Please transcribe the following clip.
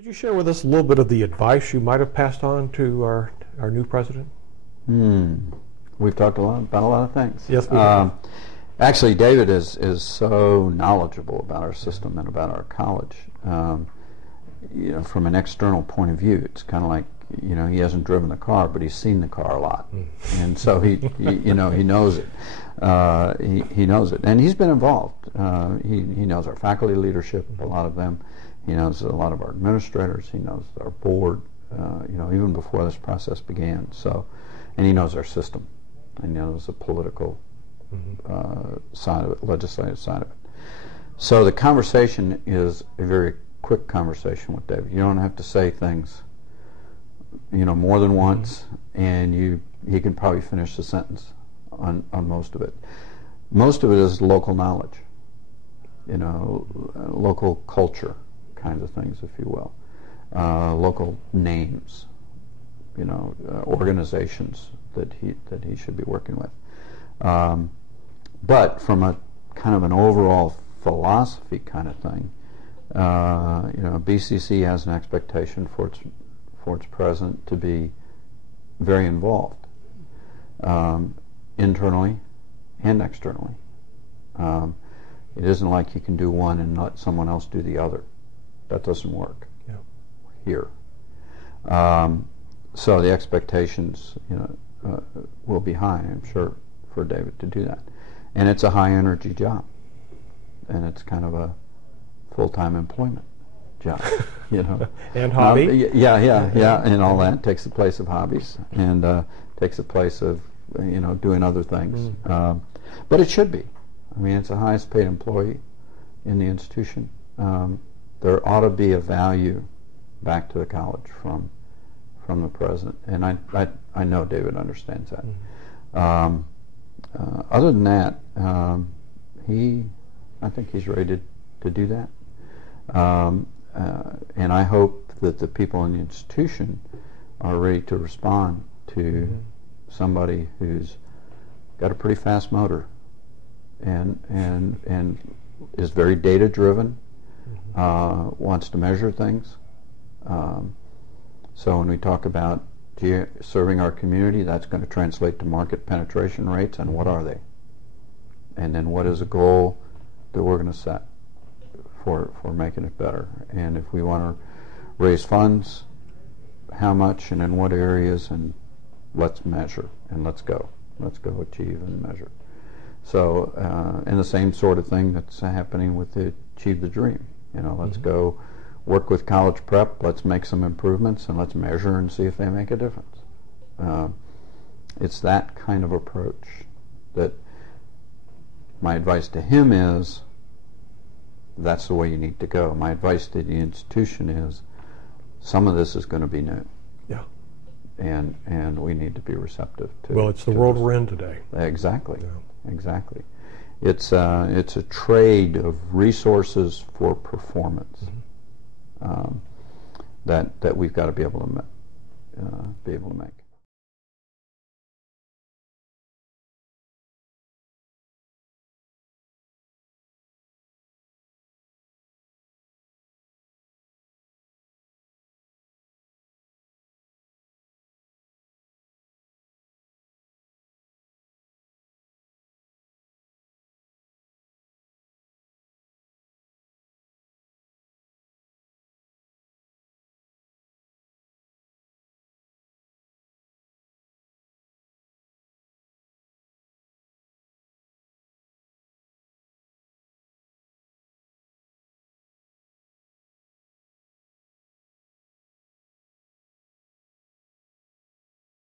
Could you share with us a little bit of the advice you might have passed on to our new president? We've talked about a lot of things. Yes, we have. Actually, David is so knowledgeable about our system and about our college. From an external point of view, it's kind of like, he hasn't driven the car, but he's seen the car a lot, and so he knows it. He knows it, and he's been involved. He knows our faculty leadership, a lot of them. He knows a lot of our administrators. He knows our board. Even before this process began. So, and he knows our system. And he knows the political side of it, legislative side of it. So the conversation is a very quick conversation with David. You don't have to say things, more than once, and he can probably finish the sentence on most of it. Most of it is local knowledge, local culture kinds of things, if you will, local names, organizations that he should be working with. But from a kind of an overall philosophy kind of thing, BCC has an expectation for its president to be very involved, internally and externally. It isn't like you can do one and let someone else do the other. That doesn't work here. So the expectations, will be high, I'm sure, for David to do that. And it's a high energy job, and it's kind of a full-time employment job, And hobby. Yeah, and all that takes the place of hobbies, and takes the place of doing other things. But it should be. I mean, it's the highest paid employee in the institution. There ought to be a value back to the college from the president, and I know David understands that. Other than that, I think he's ready to do that, and I hope that the people in the institution are ready to respond to somebody who's got a pretty fast motor and is very data driven. Wants to measure things. So when we talk about serving our community, that's going to translate to market penetration rates, and what are they? And then what is a goal that we're going to set for making it better? And if we want to raise funds, how much and in what areas, and let's measure and let's go achieve and measure. So and the same sort of thing that's happening with the Achieve the Dream. Let's go work with college prep, let's make some improvements, and let's measure and see if they make a difference. It's that kind of approach that my advice to him is, that's the way you need to go. My advice to the institution is, some of this is going to be new. Yeah. And we need to be receptive to. Well, it's the world we're in today. Exactly. Yeah. Exactly. It's a trade of resources for performance that we've got to be able to make.